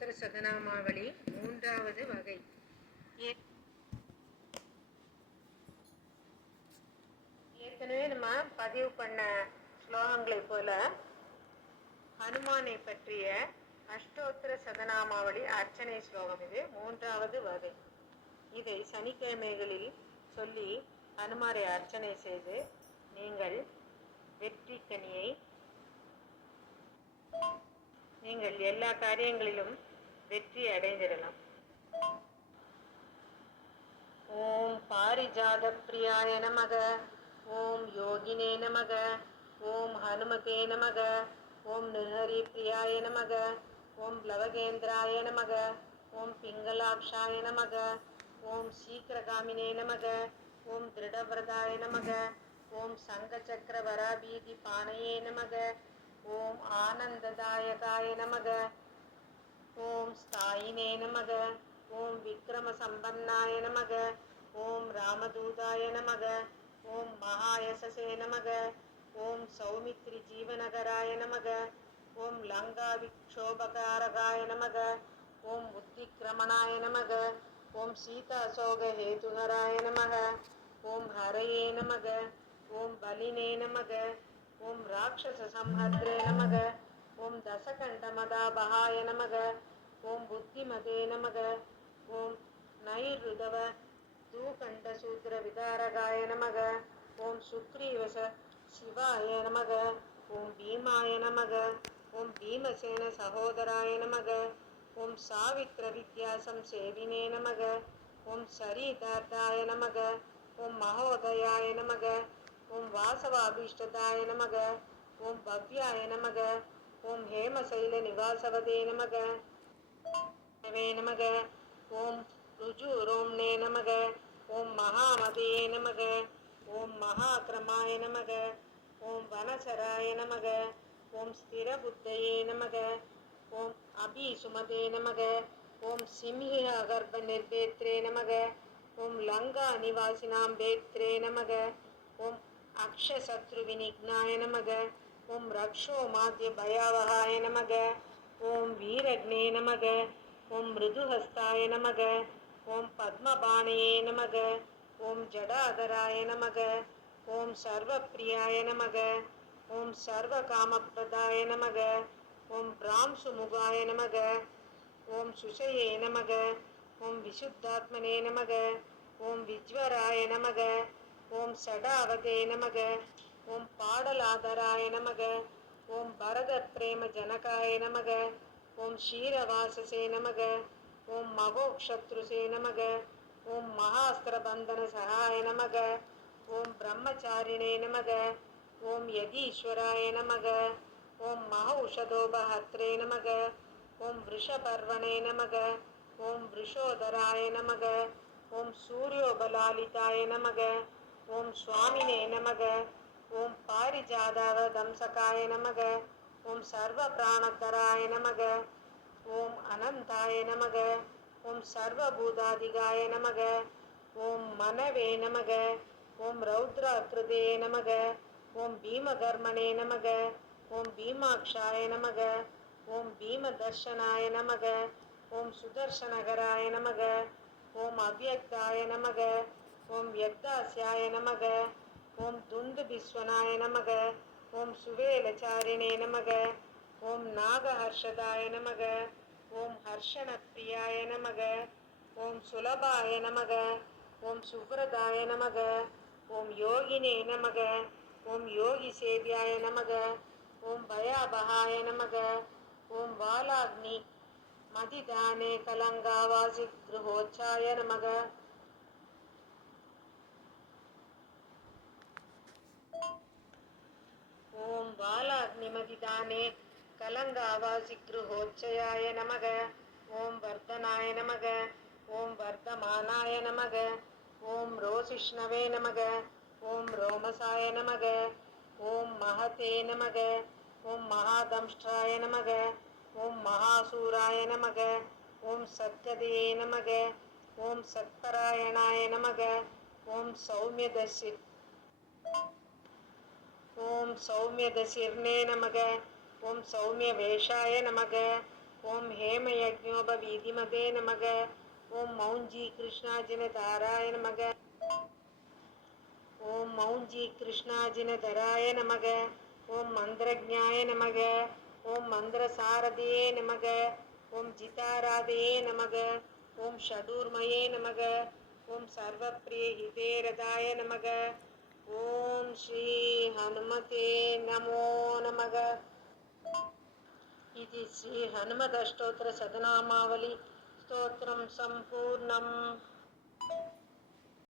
ஸ்ரீமத் சதனாமாவளி மூன்றாவது வகை. ஏற்கனவே நம்ம பதிவு பண்ண ஸ்லோகங்களை போல ஹனுமானை பற்றிய அஷ்டோத்தர சதனாமாவளி அர்ச்சனை ஸ்லோகம் இது மூன்றாவது வகை. இதை சனிக்கிழமைகளில் சொல்லி ஹனுமாரை அர்ச்சனை செய்து நீங்கள் வெற்றி கனியை நீங்கள் எல்லா காரியங்களிலும் வெற்றி அடைந்திடலாம். ஓம் பாரிஜாத பிரியாய நமக ஓம் யோகினே நமக ஓம் ஹனுமதே நமக ஓம் நிஹரி பிரியாய நமக ஓம் லவகேந்திராய நமக ஓம் பிங்களாட்சாய நமக ஓம் சீக்கிரகாமினே நமக ஓம் திருடவிரதாய நமக ஓம் சங்கச்சக்கர வராபீதி பானையே நமக ஓம் ஆனந்ததாயகாய நமக ஓம் ஸ்தாயினே நமக ஓம் விக்ரம சம்பன்னாய நமக ஓம் ராமதூதாய நமக ஓம் மகாயசசே நமக ஓம் சௌமித்ரி ஜீவநகராய நமக ஓம் லங்கா விக்ஷோபகாரகாய நமக ஓம் புத்திக்கிரமணாய நமக ஓம் சீதாசோக ஹேதுகராய நமக ஓம் ஹரையே நமக ஓம் பலினே நமக ஓம் ராட்சசம்ஹத்ரே நமக ஓம் தசகண்டமதாபகாய நமக ஓம் புத்திமதே நமக ஓம் நைருதவ தூகண்டசூத்திர விதாரகாய நமக ஓம் சுக்ரீவச சிவாய நமக ஓம் பீமாய நமக ஓம் பீமசேன சகோதராய நமக ஓம் சாவித்ர வித்யாசம் சேவினே நமக ஓம் சரிதார்த்தாய நமக ஓம் மகோதயாய நமக ஓம் வாசவாபீஷ்டதாய நமக ஓம் பவ்யாய நமக ஓம் ஹேமசைல நிவாசவதே நமக வே நமக ஓம் ருஜுரோம்னே நமக ஓம் மகாமதியே நமக ஓம் மகாக்கிரமாய நமக ஓம் வனசராய நமக ஓம் ஸ்திரபுத்தயே நமக ஓம் அபிசுமதே நமக ஓம் சிம்ஹிக கர்ப்ப நிர்பேத்ரே நமக ஓம் லங்கா நிவாசினாம் பேத்ரே நமக ஓம் அக்ஷசத்ரு விநிக்னாய நமக ஓம் ரக்ஷோ மாத்திய பயாவகாய நமக ஓம் வீரக்னே நமக ஓம் மிருதுஹஸ்தாய நமக ஓம் பத்மபாணயே நமக ஓம் ஜடாதராய நமக ஓம் சர்வப்பிரியாய நமக ஓம் சர்வ சர்வகாமப்பிரதாய நமக ஓம் பிராம்சுமுகாய நமக ஓம் சுஷயே நமக ஓம் விசுத்தாத்மனே நமக ஓம் விஜ்வராய நமக ஓம் சடாவதே நமக ஓம் பாடலாதராய நமக ஓம் பரத பிரேம ஜனகாய நமக ஓம் ஷீரவாசசே நமக ஓம் மகோக்ஷத்ருசே நமக ஓம் மகாஸ்திரபந்தன சகாய நமக ஓம் பிரம்மச்சாரிணே நமக ஓம் யதீஸ்வராய நமக ஓம் மகௌஷதோபஹத்ரே நமக ஓம் விஷபர்வணே நமக ஓம் விஷோதராய நமக ஓம் சூரியோபலாலிதாய நமக ஓம் சுவாமினே நமக ஓம் பாரிஜாதவ தம்சகாய நமக ஓம் சர்வ பிராணத்தராய நமக ஓம் அனந்தாய நமக ஓம் சர்வ பூதாதிகாய நமக ஓம் மனவே நமக ஓம் ரௌத்ராக்கிருதே நமக ஓம் பீமகர்மணே நமக ஓம் பீமாக்ஷாய நமக ஓம் பீமதர்ஷனாய நமக ஓம் சுதர்ஷனகராய நமக ஓம் அவ்யக்தாய நமக ஓம் வியக்தாசியாய நமக ஓம் துந்து பிஸ்வனாய நமக ಓಂ ಸುವೇಲಚಾರಿಣೆ ನಮಗ ಓಂ ನಾಗಹರ್ಷದಾಯ ನಮಗ ಓಂ ಹರ್ಷಣ ಪ್ರಿಯಾಯ ನಮಗ ಓಂ ಸುಲಭಾಯ ನಮಗ ಓಂ ಸುವ್ರದಾಯ ನಮಗ ಓಂ ಯೋಗಿನೇ ನಮಗ ಓಂ ಯೋಗಿ ಸೇವ್ಯಾಯ ನಮಗ ಓಂ ಭಯಾಬಹಾಯ ನಮಗ ಓಂ ಬಾಲಾಗ್ನಿ ಮದಿದಾನೆ ಕಲಂಗಾವಾಸಿ ಗೃಹೋಚ್ಛಾಯ ನಮಗ ஓம் பாலாக்னிமதிதானே கலங்காவாசி கிருஹோச்சயாய நமக ஓம் வர்தனாய நமக ஓம் வர்தமானாய நமக ஓம் ரோசிஷ்ணவே நமக ஓம் ரோமசாய நமக ஓம் மகதே நமக ஓம் மகாதம்ஷ்டாய நமக ஓம் மகாசூராய நமக ஓம் சத்கதே நமக ஓம் சத்பராயணாய நமக ஓம் சௌமியதசி ஓம் சௌமியதசிர்ணே நமக. ஓம் சௌமிய வேஷாய நமக. ஓம் ஹேமயஜோபவீதிமதே நமக. ஓம் மௌஞ்சி கிருஷ்ணாஜினதாராய நமக. ஓம் மௌஞ்சி கிருஷ்ணாஜினதராய நமக. ஓம் மந்திரஜாய நமக. ஓம் மந்திரசாரதியே நமக. ஓம் ஜிதாராதையே நமக. ஓம் ஷடூர்மயே நமக. ஓம் சர்வப்பிரிய ஹிதேரதாய நமக. ॐ सर्वप्रियहितेरदाय नमः ॐ श्रीहनुमते नमो नमः इति श्रीहनुमदष्टोत्तरशतनामावली स्तोत्रं सम्पूर्णम्